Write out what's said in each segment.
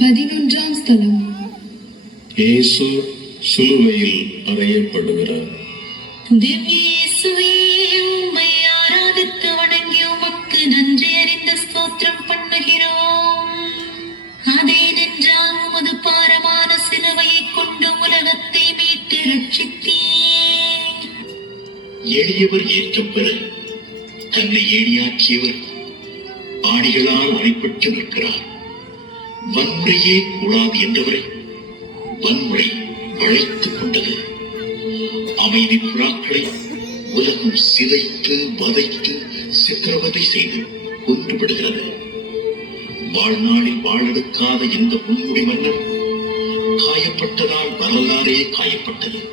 பதினொன்றாம் ஸ்தலம். இயேசு சிலுவையில் அறையப்படுகிறார். திவ்ய இயேசுவே உம்மை ஆராதித்து வணங்கி உமக்கு நன்றி அறிந்த ஸ்தோத்திரம் பண்ணுகிறோம். அதே நின்றால் உமது பாரமான சிலுவையை கொண்டு உலகத்தை மீட்டு ரட்சித்தீர் எளியவர் ஏற்றப்பெற தன்னை ஏணியாக்கியவர் ஆணிகளால் அணைப்பட்டு நிற்கிறார். வன்முறையே கூடாது என்றவரை வன்முறை வளைத்துக் கொண்டது. அமைதி புறாக்களை உலகம் சிதைத்து வதைத்து சித்திரவதை செய்து கொண்டு விடுகிறது வாழ்நாளில் வாழெடுக்காத இந்த முன்முடி மன்னர் காயப்பட்டதால் வரலாறே காயப்பட்டது.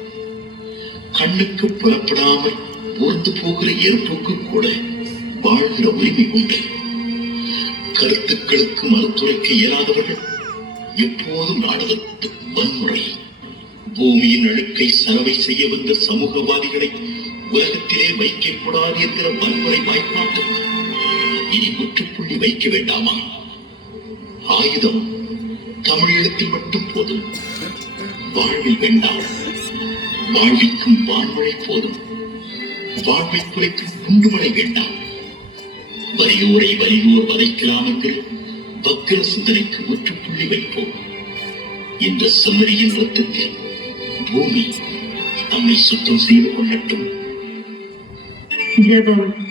கண்ணுக்கு புலப்படாமல் ஊர்ந்து போகிற எறும்புக்கு கூட வாழ்கிற உரிமை உண்டு. கருத்துக்களுக்கு மறுத்துரைக்க இயலாதவர்கள் எப்போதும் நாடகத்து வன்முறை. பூமியின் அழுக்கை சலவை செய்ய வந்த சமூகவாதிகளை உலகத்திலே வைக்கக்கூடாது என்கிற வன்முறை வாய்ப்பாட்டு. இனி முற்றுப்புள்ளி வைக்க வேண்டாமா? ஆயுதம் தமிழ் எழுத்தில் மட்டும் போதும். வாழ்வில் வேண்டாம். வாழ்விக்கும் வான்மழை போதும். வாழ்வை குறைக்கும் குண்டுமழை வேண்டாம். வரியோரை வரியோர் வதைக்கலாமென்று என்கிற சிந்தனைக்கு முற்றுப்புள்ளி வைப்போம். இந்த செம்மறியின் ரத்தத்தில் பூமி நம்மை சுத்தம் செய்து கொள்ளட்டும். ஜெபம்.